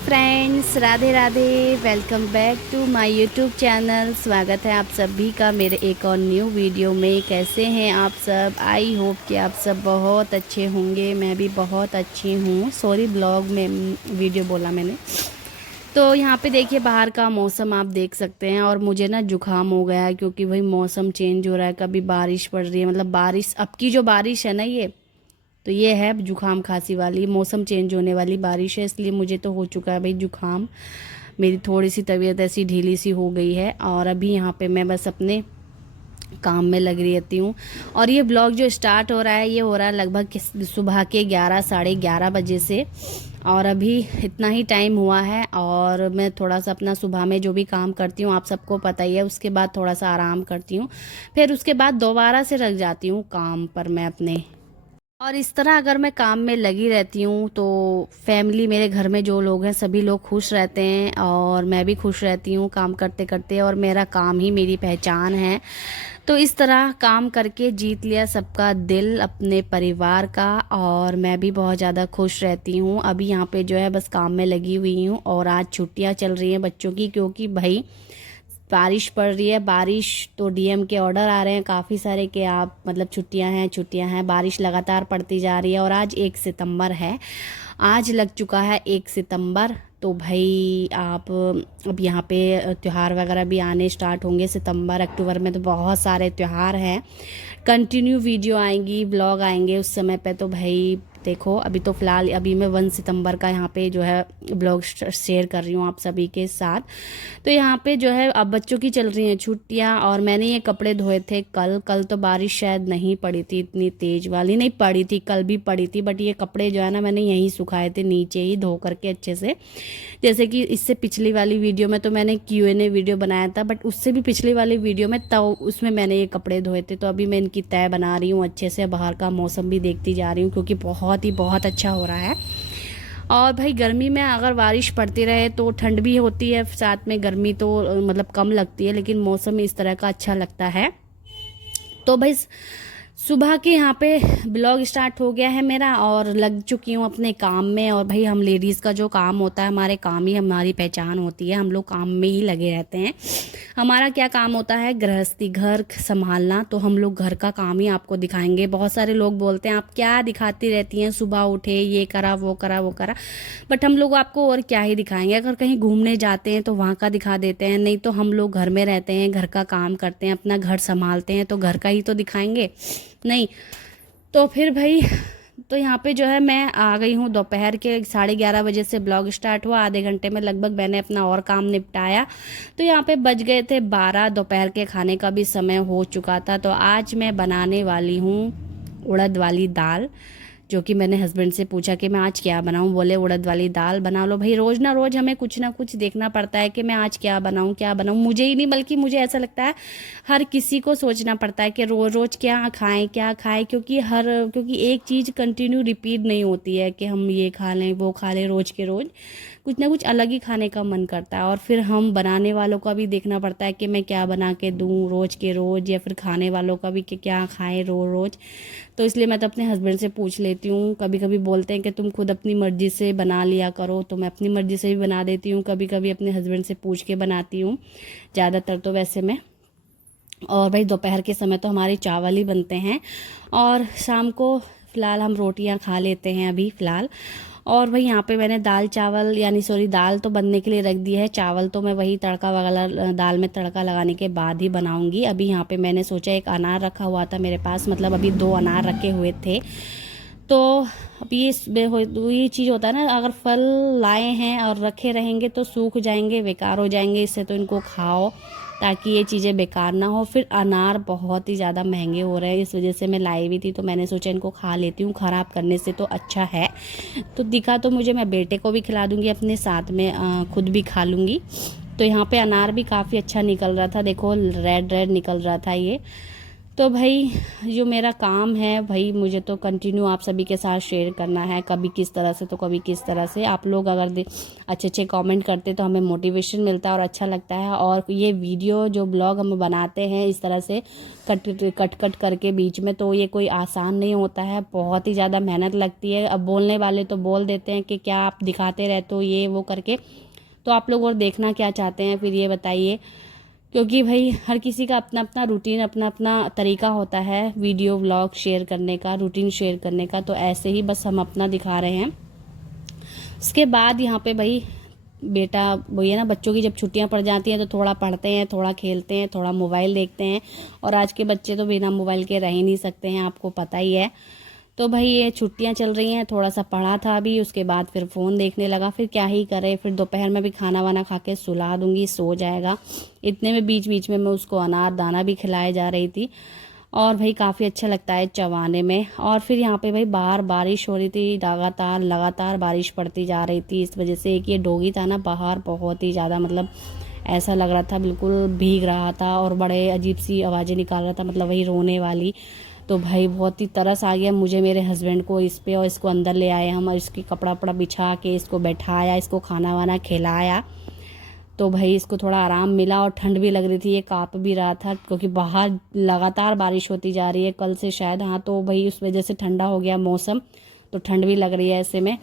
Friends, Radhe Radhe. Welcome back to my YouTube channel. स्वागत है आप सभी का मेरे एक और न्यू वीडियो में। कैसे हैं आप सब? आई होप कि आप सब बहुत अच्छे होंगे। मैं भी बहुत अच्छी हूँ। सॉरी, ब्लॉग में वीडियो बोला मैंने। तो यहाँ पे देखिए बाहर का मौसम आप देख सकते हैं और मुझे ना जुकाम हो गया है क्योंकि वही मौसम चेंज हो रहा है। कभी बारिश पड़ रही है, मतलब बारिश, अब की जो बारिश है ना ये है जुकाम खांसी वाली, मौसम चेंज होने वाली बारिश है, इसलिए मुझे तो हो चुका है भाई जुकाम। मेरी थोड़ी सी तबीयत ऐसी ढीली सी हो गई है और अभी यहाँ पे मैं बस अपने काम में लग रहती हूँ। और ये ब्लॉग जो स्टार्ट हो रहा है ये हो रहा है लगभग सुबह के 11 साढ़े 11 बजे से। और अभी इतना ही टाइम हुआ है और मैं थोड़ा सा अपना सुबह में जो भी काम करती हूँ आप सबको पता ही है, उसके बाद थोड़ा सा आराम करती हूँ, फिर उसके बाद दोबारा से लग जाती हूँ काम पर मैं अपने। और इस तरह अगर मैं काम में लगी रहती हूँ तो फैमिली, मेरे घर में जो लोग हैं सभी लोग खुश रहते हैं और मैं भी खुश रहती हूँ काम करते करते। और मेरा काम ही मेरी पहचान है। तो इस तरह काम करके जीत लिया सबका दिल, अपने परिवार का, और मैं भी बहुत ज़्यादा खुश रहती हूँ। अभी यहाँ पे जो है बस काम में लगी हुई हूँ और आज छुट्टियाँ चल रही हैं बच्चों की, क्योंकि भाई बारिश पड़ रही है। बारिश तो डीएम के ऑर्डर आ रहे हैं काफ़ी सारे कि आप, मतलब छुट्टियां हैं, बारिश लगातार पड़ती जा रही है। और आज 1 सितंबर है, आज लग चुका है 1 सितंबर। तो भाई आप, अब यहाँ पे त्यौहार वगैरह भी आने स्टार्ट होंगे। सितंबर अक्टूबर में तो बहुत सारे त्यौहार हैं। कंटिन्यू वीडियो आएंगी, ब्लॉग आएंगे उस समय पे। तो भाई देखो, अभी तो फ़िलहाल अभी मैं 1 सितंबर का यहाँ पे जो है ब्लॉग शेयर कर रही हूँ आप सभी के साथ। तो यहाँ पे जो है अब बच्चों की चल रही हैं छुट्टियाँ और मैंने ये कपड़े धोए थे कल तो बारिश शायद नहीं पड़ी थी, इतनी तेज़ वाली नहीं पड़ी थी, कल भी पड़ी थी, बट ये कपड़े जो है ना मैंने यहीं सुखाए थे नीचे ही धो करके अच्छे से। जैसे कि इससे पिछली वाली वीडियो में तो मैंने Q&A वीडियो बनाया था, बट उससे भी पिछली वाली वीडियो में तो उसमें मैंने ये कपड़े धोए थे। तो अभी मैं इनकी तय बना रही हूँ अच्छे से, बाहर का मौसम भी देखती जा रही हूँ क्योंकि बहुत अच्छा हो रहा है। और भाई गर्मी में अगर बारिश पड़ती रहे तो ठंड भी होती है, साथ में गर्मी तो मतलब कम लगती है, लेकिन मौसम इस तरह का अच्छा लगता है। तो भाई सुबह के यहाँ पे ब्लॉग स्टार्ट हो गया है मेरा और लग चुकी हूँ अपने काम में। और भाई हम लेडीज़ का जो काम होता है, हमारे काम ही हमारी पहचान होती है, हम लोग काम में ही लगे रहते हैं। हमारा क्या काम होता है? गृहस्थी, घर संभालना। तो हम लोग घर का काम ही आपको दिखाएंगे। बहुत सारे लोग बोलते हैं आप क्या दिखाती रहती हैं, सुबह उठे ये करा वो करा, बट हम लोग आपको और क्या ही दिखाएंगे। अगर कहीं घूमने जाते हैं तो वहाँ का दिखा देते हैं, नहीं तो हम लोग घर में रहते हैं, घर का काम करते हैं, अपना घर संभालते हैं, तो घर का ही तो दिखाएंगे नहीं। तो फिर भाई, तो यहाँ पे जो है मैं आ गई हूँ दोपहर के 11:30 बजे से ब्लॉग स्टार्ट हुआ, आधे घंटे में लगभग मैंने अपना और काम निपटाया। तो यहाँ पे बज गए थे 12, दोपहर के खाने का भी समय हो चुका था। तो आज मैं बनाने वाली हूँ उड़द वाली दाल, जो कि मैंने हस्बैंड से पूछा कि मैं आज क्या बनाऊं। बोले उड़द वाली दाल बना लो। भाई रोज़ ना रोज़ हमें कुछ ना कुछ देखना पड़ता है कि मैं आज क्या बनाऊं। मुझे ही नहीं बल्कि मुझे ऐसा लगता है हर किसी को सोचना पड़ता है कि रोज़ रोज़ क्या खाएं, क्योंकि एक चीज़ कंटिन्यू रिपीट नहीं होती है कि हम ये खा लें वो खा लें। रोज़ के रोज़ कुछ ना कुछ अलग ही खाने का मन करता है और फिर हम बनाने वालों का भी देखना पड़ता है कि मैं क्या बना के दूँ रोज़ के रोज़, या फिर खाने वालों का भी कि क्या खाएं रोज़ रोज़। तो इसलिए मैं तो अपने हस्बैंड से पूछ लेती हूँ। कभी कभी बोलते हैं कि तुम खुद अपनी मर्ज़ी से बना लिया करो, तो मैं अपनी मर्ज़ी से भी बना देती हूँ। कभी कभी अपने हस्बैंड से पूछ के बनाती हूँ, ज़्यादातर तो वैसे मैं। और भाई दोपहर के समय तो हमारे चावल ही बनते हैं और शाम को फ़िलहाल हम रोटियां खा लेते हैं अभी फ़िलहाल। और भाई यहाँ पे मैंने दाल चावल, यानी सॉरी, दाल तो बनने के लिए रख दी है, चावल तो मैं वही तड़का वगैरह दाल में तड़का लगाने के बाद ही बनाऊंगी। अभी यहाँ पे मैंने सोचा, एक अनार रखा हुआ था मेरे पास, मतलब अभी 2 अनार रखे हुए थे। तो अब ये चीज़ होता है ना, अगर फल लाए हैं और रखे रहेंगे तो सूख जाएंगे, बेकार हो जाएंगे। इससे तो इनको खाओ ताकि ये चीज़ें बेकार ना हो। फिर अनार बहुत ही ज़्यादा महंगे हो रहे हैं, इस वजह से मैं लाई हुई थी। तो मैंने सोचा इनको खा लेती हूँ, ख़राब करने से तो अच्छा है। तो दिखा तो मुझे, मैं बेटे को भी खिला दूँगी, अपने साथ में खुद भी खा लूँगी। तो यहाँ पे अनार भी काफ़ी अच्छा निकल रहा था, देखो रेड रेड निकल रहा था ये। तो भाई जो मेरा काम है भाई, मुझे तो कंटिन्यू आप सभी के साथ शेयर करना है, कभी किस तरह से तो कभी किस तरह से। आप लोग अगर अच्छे अच्छे कमेंट करते तो हमें मोटिवेशन मिलता है और अच्छा लगता है। और ये वीडियो जो ब्लॉग हम बनाते हैं इस तरह से कट कट करके बीच में, तो ये कोई आसान नहीं होता है, बहुत ही ज़्यादा मेहनत लगती है। अब बोलने वाले तो बोल देते हैं कि क्या आप दिखाते रहते हो ये वो करके, तो आप लोग और देखना क्या चाहते हैं फिर ये बताइए। क्योंकि भाई हर किसी का अपना अपना रूटीन, अपना अपना तरीका होता है वीडियो व्लॉग शेयर करने का, रूटीन शेयर करने का। तो ऐसे ही बस हम अपना दिखा रहे हैं। उसके बाद यहाँ पे भाई बेटा वही है ना, बच्चों की जब छुट्टियां पड़ जाती हैं तो थोड़ा पढ़ते हैं, थोड़ा खेलते हैं, थोड़ा मोबाइल देखते हैं। और आज के बच्चे तो बिना मोबाइल के रह ही नहीं सकते हैं, आपको पता ही है। तो भाई ये छुट्टियां चल रही हैं, थोड़ा सा पढ़ा था अभी, उसके बाद फिर फ़ोन देखने लगा। फिर क्या ही करे, फिर दोपहर में भी खाना वाना खा के सुला दूंगी, सो जाएगा। इतने में बीच बीच में मैं उसको अनार दाना भी खिलाए जा रही थी। और भाई काफ़ी अच्छा लगता है चवाने में। और फिर यहाँ पे भाई बाहर बारिश हो रही थी, लगातार लगातार बारिश पड़ती जा रही थी। इस वजह से एक ये डोगी था ना बाहर, बहुत ही ज़्यादा मतलब ऐसा लग रहा था बिल्कुल भीग रहा था और बड़े अजीब सी आवाज़ें निकाल रहा था, मतलब वही रोने वाली। तो भाई बहुत ही तरस आ गया मुझे मेरे हस्बैंड को इस पे, और इसको अंदर ले आए हम और इसकी कपड़ा वपड़ा बिछा के इसको बैठाया, इसको खाना वाना खिलाया। तो भाई इसको थोड़ा आराम मिला और ठंड भी लग रही थी, ये काँप भी रहा था क्योंकि बाहर लगातार बारिश होती जा रही है कल से शायद। हाँ तो भाई उस वजह से ठंडा हो गया मौसम, तो ठंड भी लग रही है ऐसे में।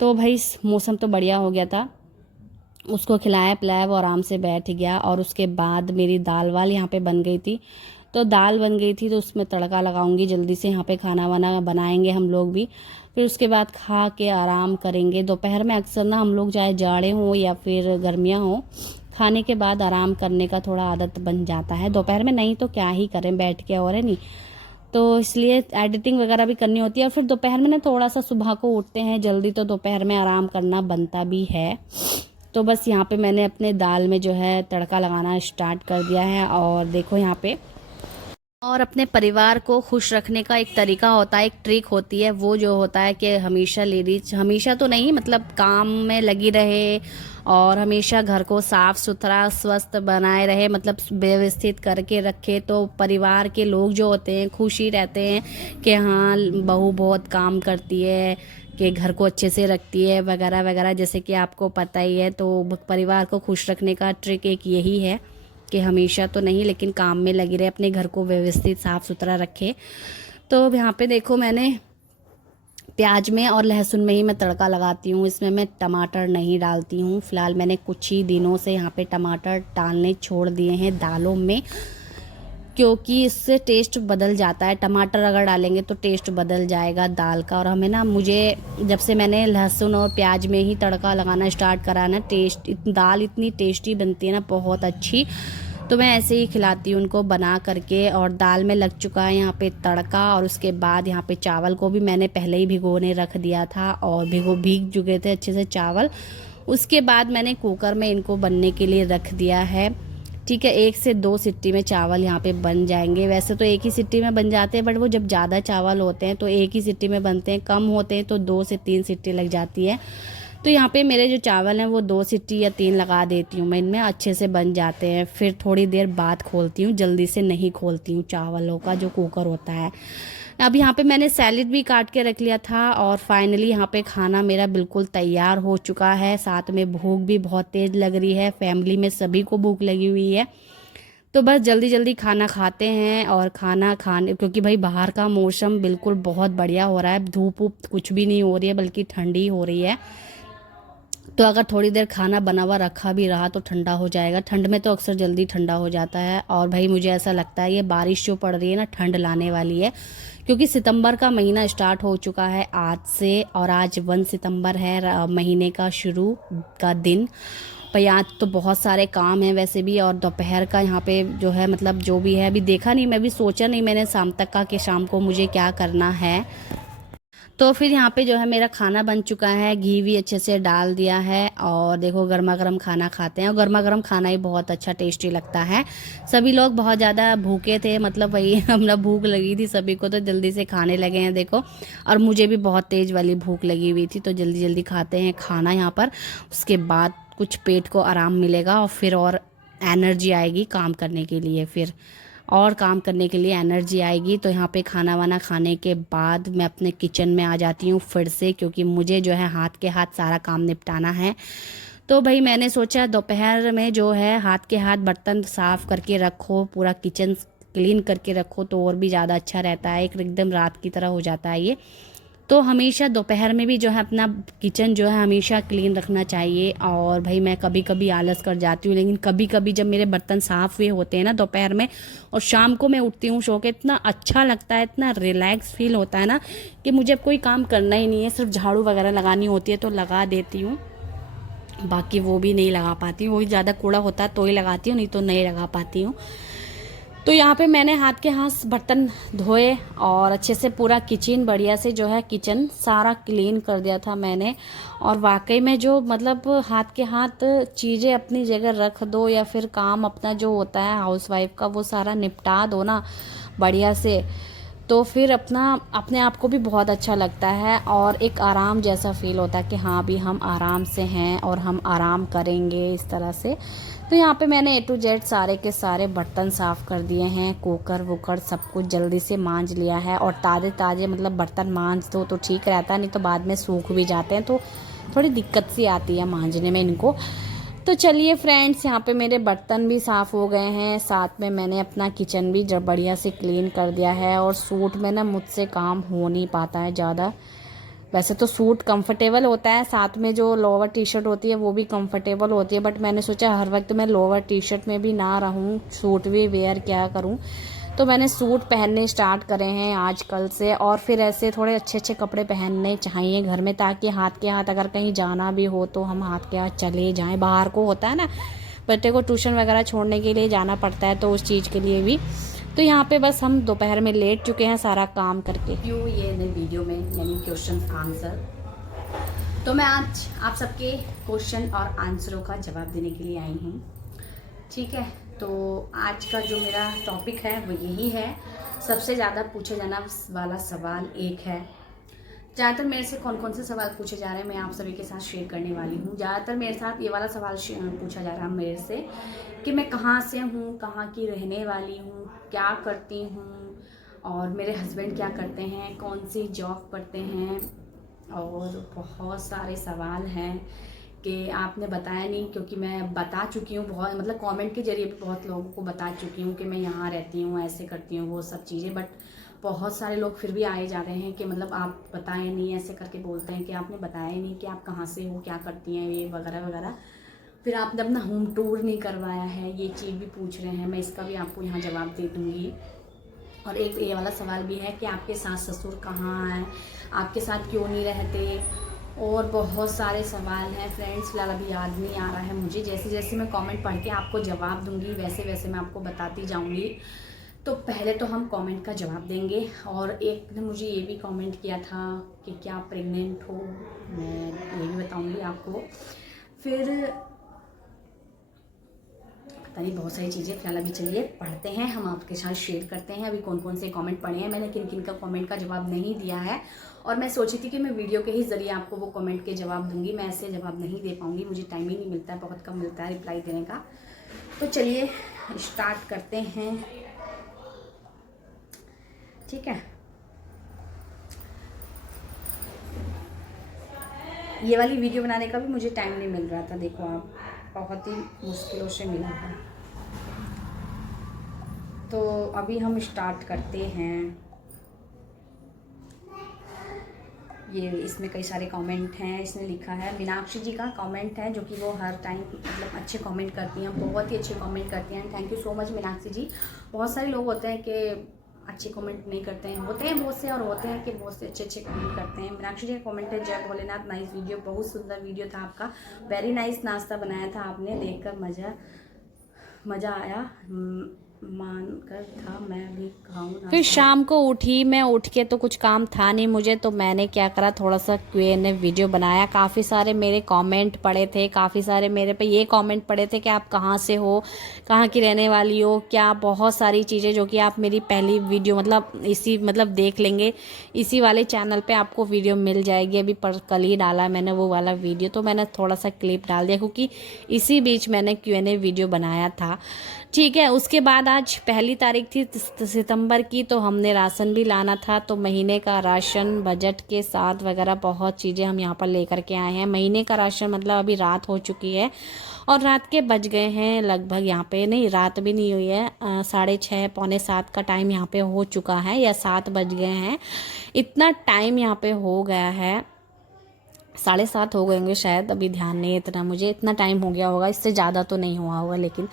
तो भाई मौसम तो बढ़िया हो गया था। उसको खिलाया पिलाया, वो आराम से बैठ गया। और उसके बाद मेरी दाल वाल यहाँ पे बन गई थी। तो दाल बन गई थी तो उसमें तड़का लगाऊंगी जल्दी से, यहाँ पे खाना वाना बनाएंगे हम लोग भी। फिर उसके बाद खा के आराम करेंगे। दोपहर में अक्सर ना हम लोग चाहे जाड़े हों या फिर गर्मियाँ हों, खाने के बाद आराम करने का थोड़ा आदत बन जाता है। दोपहर में नहीं तो क्या ही करें बैठ के, और है नहीं तो इसलिए एडिटिंग वगैरह भी करनी होती है। और फिर दोपहर में ना थोड़ा सा सुबह को उठते हैं जल्दी, तो दोपहर में आराम करना बनता भी है। तो बस यहाँ पे मैंने अपने दाल में जो है तड़का लगाना स्टार्ट कर दिया है। और देखो यहाँ पे, और अपने परिवार को खुश रखने का एक तरीका होता है, एक ट्रिक होती है, वो जो होता है कि हमेशा लेडीज, हमेशा तो नहीं मतलब काम में लगी रहे और हमेशा घर को साफ सुथरा स्वस्थ बनाए रहे, मतलब व्यवस्थित करके रखे, तो परिवार के लोग जो होते हैं खुश ही रहते हैं कि हाँ बहू बहुत काम करती है, कि घर को अच्छे से रखती है वगैरह वगैरह, जैसे कि आपको पता ही है। तो परिवार को खुश रखने का ट्रिक एक यही है कि हमेशा तो नहीं लेकिन काम में लगी रहे, अपने घर को व्यवस्थित साफ़ सुथरा रखे। तो यहाँ पे देखो मैंने प्याज में और लहसुन में ही मैं तड़का लगाती हूँ, इसमें मैं टमाटर नहीं डालती हूँ। फिलहाल मैंने कुछ ही दिनों से यहाँ पे टमाटर डालने छोड़ दिए हैं दालों में, क्योंकि इससे टेस्ट बदल जाता है। टमाटर अगर डालेंगे तो टेस्ट बदल जाएगा दाल का। और हमें ना, मुझे जब से मैंने लहसुन और प्याज में ही तड़का लगाना स्टार्ट करा ना, दाल इतनी टेस्टी बनती है ना, बहुत अच्छी। तो मैं ऐसे ही खिलाती हूँ उनको बना करके। और दाल में लग चुका है यहाँ पे तड़का। और उसके बाद यहाँ पे चावल को भी मैंने पहले ही भिगोने रख दिया था और भीग चुके थे अच्छे से चावल। उसके बाद मैंने कुकर में इनको बनने के लिए रख दिया है। ठीक है, 1 से 2 सीटी में चावल यहाँ पे बन जाएंगे। वैसे तो एक ही सीटी में बन जाते हैं, बट वो जब ज़्यादा चावल होते हैं तो एक ही सीटी में बनते हैं, कम होते हैं तो 2 से 3 सीटी लग जाती है। तो यहाँ पे मेरे जो चावल हैं वो 2 सीटी या 3 लगा देती हूँ मैं, इनमें अच्छे से बन जाते हैं। फिर थोड़ी देर बाद खोलती हूँ, जल्दी से नहीं खोलती हूँ चावलों का जो कुकर होता है। अब यहाँ पे मैंने सैलेड भी काट के रख लिया था। और फाइनली यहाँ पे खाना मेरा बिल्कुल तैयार हो चुका है। साथ में भूख भी बहुत तेज़ लग रही है, फैमिली में सभी को भूख लगी हुई है। तो बस जल्दी जल्दी खाना खाते हैं। और खाना खाने, क्योंकि भाई बाहर का मौसम बिल्कुल बहुत बढ़िया हो रहा है, धूप वूप कुछ भी नहीं हो रही है बल्कि ठंडी हो रही है। तो अगर थोड़ी देर खाना बना हुआ रखा भी रहा तो ठंडा हो जाएगा। ठंड में तो अक्सर जल्दी ठंडा हो जाता है। और भाई मुझे ऐसा लगता है ये बारिश जो पड़ रही है ना, ठंड लाने वाली है, क्योंकि सितंबर का महीना स्टार्ट हो चुका है आज से। और आज 1 सितंबर है, महीने का शुरू का दिन। भाई आज तो बहुत सारे काम हैं वैसे भी। और दोपहर का यहाँ पे जो है, मतलब जो भी है अभी देखा नहीं, मैं भी सोचा नहीं मैंने शाम तक का कि शाम को मुझे क्या करना है। तो फिर यहाँ पे जो है मेरा खाना बन चुका है, घी भी अच्छे से डाल दिया है। और देखो गर्मा गर्म खाना खाते हैं, और गर्मा गर्म खाना ही बहुत अच्छा टेस्टी लगता है। सभी लोग बहुत ज़्यादा भूखे थे, मतलब वही हमरा भूख लगी थी सभी को, तो जल्दी से खाने लगे हैं देखो। और मुझे भी बहुत तेज़ वाली भूख लगी हुई थी, तो जल्दी जल्दी खाते हैं खाना यहाँ पर। उसके बाद कुछ पेट को आराम मिलेगा और फिर और एनर्जी आएगी काम करने के लिए फिर। और काम करने के लिए एनर्जी आएगी। तो यहाँ पे खाना वाना खाने के बाद मैं अपने किचन में आ जाती हूँ फिर से, क्योंकि मुझे जो है हाथ के हाथ सारा काम निपटाना है। तो भाई मैंने सोचा दोपहर में जो है हाथ के हाथ बर्तन साफ़ करके रखो, पूरा किचन क्लीन करके रखो तो और भी ज़्यादा अच्छा रहता है, एकदम रात की तरह हो जाता है ये। तो हमेशा दोपहर में भी जो है अपना किचन जो है हमेशा क्लीन रखना चाहिए। और भाई मैं कभी कभी आलस कर जाती हूँ, लेकिन कभी कभी जब मेरे बर्तन साफ़ हुए होते हैं ना दोपहर में, और शाम को मैं उठती हूँ सो के, इतना अच्छा लगता है, इतना रिलैक्स फील होता है ना कि मुझे अब कोई काम करना ही नहीं है, सिर्फ झाड़ू वगैरह लगानी होती है तो लगा देती हूँ। बाकी वो भी नहीं लगा पाती हूँ, वही ज़्यादा कूड़ा होता है तो ही लगाती हूँ, नहीं तो नहीं लगा पाती हूँ। तो यहाँ पे मैंने हाथ के हाथ बर्तन धोए और अच्छे से पूरा किचन बढ़िया से जो है किचन सारा क्लीन कर दिया था मैंने। और वाकई में जो मतलब हाथ के हाथ चीज़ें अपनी जगह रख दो, या फिर काम अपना जो होता है हाउसवाइफ का वो सारा निपटा दो ना बढ़िया से, तो फिर अपना अपने आप को भी बहुत अच्छा लगता है और एक आराम जैसा फील होता है कि हाँ भी हम आराम से हैं और हम आराम करेंगे इस तरह से। तो यहाँ पे मैंने A to Z सारे के सारे बर्तन साफ़ कर दिए हैं, कुकर वुकर सब कुछ जल्दी से मांज लिया है। और ताज़े ताज़े मतलब बर्तन मांज दो तो ठीक रहता है, नहीं तो बाद में सूख भी जाते हैं तो थोड़ी दिक्कत सी आती है मांजने में इनको। तो चलिए फ्रेंड्स, यहाँ पे मेरे बर्तन भी साफ़ हो गए हैं, साथ में मैंने अपना किचन भी जब बढ़िया से क्लीन कर दिया है। और सूट में ना मुझसे काम हो नहीं पाता है ज़्यादा। वैसे तो सूट कंफर्टेबल होता है, साथ में जो लोअर टी शर्ट होती है वो भी कंफर्टेबल होती है, बट मैंने सोचा हर वक्त मैं लोअर टी शर्ट में भी ना रहूं, सूट भी वेयर क्या करूं। तो मैंने सूट पहनने स्टार्ट करे हैं आजकल से। और फिर ऐसे थोड़े अच्छे अच्छे कपड़े पहनने चाहिए घर में, ताकि हाथ के हाथ अगर कहीं जाना भी हो तो हम हाथ के हाथ चले जाएं। बाहर को होता है ना, बच्चे को ट्यूशन वगैरह छोड़ने के लिए जाना पड़ता है, तो उस चीज़ के लिए भी। तो यहाँ पे बस हम दोपहर में लेट चुके हैं सारा काम करके। क्यों ये नई वीडियो में यानी क्वेश्चन आंसर, तो मैं आज आप सबके क्वेश्चन और आंसरों का जवाब देने के लिए आई हूँ। ठीक है, तो आज का जो मेरा टॉपिक है वो यही है। सबसे ज़्यादा पूछे जाने वाला सवाल एक है। ज़्यादातर मेरे से कौन कौन से सवाल पूछे जा रहे हैं मैं आप सभी के साथ शेयर करने वाली हूँ। ज़्यादातर मेरे साथ ये वाला सवाल पूछा जा रहा है मेरे से कि मैं कहाँ से हूँ, कहाँ की रहने वाली हूँ, क्या करती हूँ, और मेरे हस्बैंड क्या करते हैं, कौन सी जॉब करते हैं, और बहुत सारे सवाल हैं कि आपने बताया नहीं, क्योंकि मैं बता चुकी हूँ बहुत, मतलब कमेंट के जरिए भी बहुत लोगों को बता चुकी हूँ कि मैं यहाँ रहती हूँ, ऐसे करती हूँ वो सब चीज़ें। बट बहुत सारे लोग फिर भी आए जा रहे हैं कि मतलब आप बताएं नहीं, ऐसे करके बोलते हैं कि आपने बताया ही नहीं कि आप कहाँ से हो, क्या करती हैं, ये वगैरह वगैरह। फिर आपने अपना होम टूर नहीं करवाया है, ये चीज़ भी पूछ रहे हैं। मैं इसका भी आपको यहाँ जवाब दे दूँगी। और एक ये वाला सवाल भी है कि आपके सास ससुर कहाँ हैं, आपके साथ क्यों नहीं रहते, और बहुत सारे सवाल हैं फ्रेंड्स। फिलहाल अभी याद नहीं आ रहा है मुझे, जैसे जैसे मैं कमेंट पढ़ के आपको जवाब दूंगी वैसे वैसे मैं आपको बताती जाऊंगी। तो पहले तो हम कमेंट का जवाब देंगे। और एक ने मुझे ये भी कमेंट किया था कि क्या आप प्रेग्नेंट हो, मैं ये भी बताऊंगी आपको। फिर पता नहीं बहुत सारी चीज़ें। फिलहाल अभी चलिए पढ़ते हैं, हम आपके साथ शेयर करते हैं अभी कौन कौन से कमेंट पढ़े हैं, मैंने किन किन का कमेंट का जवाब नहीं दिया है। और मैं सोची थी कि मैं वीडियो के ही ज़रिए आपको वो कमेंट के जवाब दूंगी, मैं ऐसे जवाब नहीं दे पाऊंगी, मुझे टाइम ही नहीं मिलता है, बहुत कम मिलता है रिप्लाई देने का। तो चलिए स्टार्ट करते हैं। ठीक है, ये वाली वीडियो बनाने का भी मुझे टाइम नहीं मिल रहा था, देखो आप, बहुत ही मुश्किलों से मिला है। तो अभी हम स्टार्ट करते हैं। ये इसमें कई सारे कमेंट हैं। इसने लिखा है, मीनाक्षी जी का कमेंट है, जो कि वो हर टाइम मतलब अच्छे कमेंट करती हैं, बहुत ही अच्छे कमेंट करती हैं। Thank you so much Meenakshi ji. बहुत सारे लोग होते हैं कि अच्छे कमेंट नहीं करते हैं, होते हैं बहुत से, और होते हैं कि बहुत से अच्छे अच्छे कमेंट करते हैं। मीनाक्षी जी का कमेंट है, जय भोलेनाथ, नाइस वीडियो, बहुत सुंदर वीडियो था आपका, वेरी नाइस नाश्ता बनाया था आपने, देखकर मज़ा आया, मान कर था मैं भी खाऊं। फिर शाम को उठी मैं, उठ के तो कुछ काम था नहीं मुझे, तो मैंने क्या करा, थोड़ा सा Q&A वीडियो बनाया। काफ़ी सारे मेरे कमेंट पड़े थे, काफ़ी सारे मेरे पे ये कमेंट पड़े थे कि आप कहाँ से हो, कहाँ की रहने वाली हो, क्या बहुत सारी चीज़ें जो कि आप मेरी पहली वीडियो मतलब इसी मतलब देख लेंगे, इसी वाले चैनल पे आपको वीडियो मिल जाएगी। अभी कल ही डाला मैंने वो वाला वीडियो, तो मैंने थोड़ा सा क्लिप डाल दिया क्योंकि इसी बीच मैंने Q&A वीडियो बनाया था। ठीक है, उसके बाद बाद आज पहली तारीख थी सितंबर की, तो हमने राशन भी लाना था। तो महीने का राशन बजट के साथ वगैरह बहुत चीज़ें हम यहाँ पर लेकर के आए हैं। महीने का राशन मतलब अभी रात हो चुकी है और रात के बज गए हैं लगभग, यहाँ पे नहीं रात भी नहीं हुई है, 6:30 पौने 7 का टाइम यहाँ पे हो चुका है, या 7 बज गए हैं। इतना टाइम यहाँ पे हो गया है, 7:30 हो गए होंगे शायद, अभी ध्यान नहीं है इतना मुझे, इतना टाइम हो गया होगा, इससे ज़्यादा तो नहीं हुआ होगा लेकिन।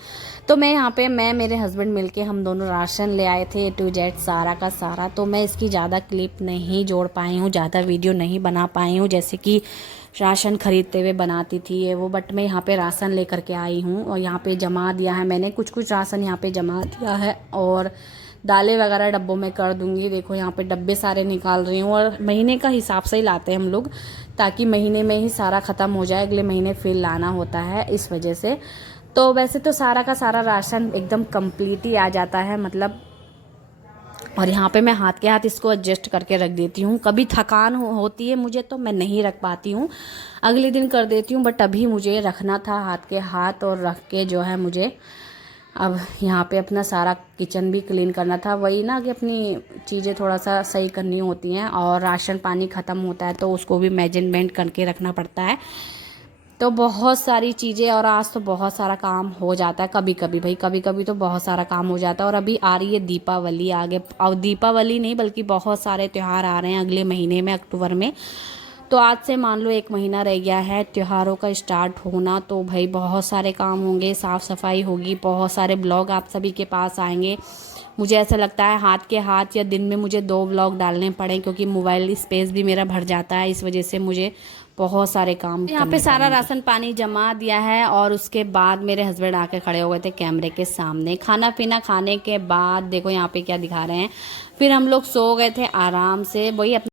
तो मैं यहाँ पे मेरे हस्बैंड मिलके हम दोनों राशन ले आए थे A to Z सारा का सारा। तो मैं इसकी ज़्यादा क्लिप नहीं जोड़ पाई हूँ, ज़्यादा वीडियो नहीं बना पाई हूँ, जैसे कि राशन खरीदते हुए बनाती थी ये वो। बट मैं यहाँ पे राशन लेकर के आई हूँ और यहाँ पे जमा दिया है मैंने, कुछ राशन यहाँ पे जमा दिया है और दालें वगैरह डब्बों में कर दूंगी। देखो यहाँ पे डब्बे सारे निकाल रही हूँ, और महीने का हिसाब से ही लाते हैं हम लोग, ताकि महीने में ही सारा ख़त्म हो जाए, अगले महीने फिर लाना होता है, इस वजह से। तो वैसे तो सारा का सारा राशन एकदम कंप्लीट ही आ जाता है मतलब। और यहाँ पे मैं हाथ के हाथ इसको एडजस्ट करके रख देती हूँ। कभी थकान होती है मुझे तो मैं नहीं रख पाती हूँ, अगले दिन कर देती हूँ, बट अभी मुझे रखना था हाथ के हाथ, और रख के जो है मुझे अब यहाँ पे अपना सारा किचन भी क्लीन करना था। वही ना कि अपनी चीज़ें थोड़ा सा सही करनी होती हैं, और राशन पानी ख़त्म होता है तो उसको भी मेजरमेंट करके रखना पड़ता है। तो बहुत सारी चीज़ें, और आज तो बहुत सारा काम हो जाता है कभी कभी भाई, कभी कभी तो बहुत सारा काम हो जाता है। और अभी आ रही है दीपावली आगे, और दीपावली नहीं बल्कि बहुत सारे त्यौहार आ रहे हैं अगले महीने में, अक्टूबर में। तो आज से मान लो 1 महीना रह गया है त्योहारों का स्टार्ट होना। तो भाई बहुत सारे काम होंगे, साफ़ सफाई होगी, बहुत सारे ब्लॉग आप सभी के पास आएंगे। मुझे ऐसा लगता है हाथ के हाथ या दिन में मुझे 2 ब्लॉग डालने पड़े, क्योंकि मोबाइल स्पेस भी मेरा भर जाता है, इस वजह से मुझे बहुत सारे काम। यहाँ पे सारा राशन पानी जमा दिया है, और उसके बाद मेरे हस्बैंड आके खड़े हो गए थे कैमरे के सामने। खाना पीना खाने के बाद देखो यहाँ पे क्या दिखा रहे हैं, फिर हम लोग सो गए थे आराम से। वही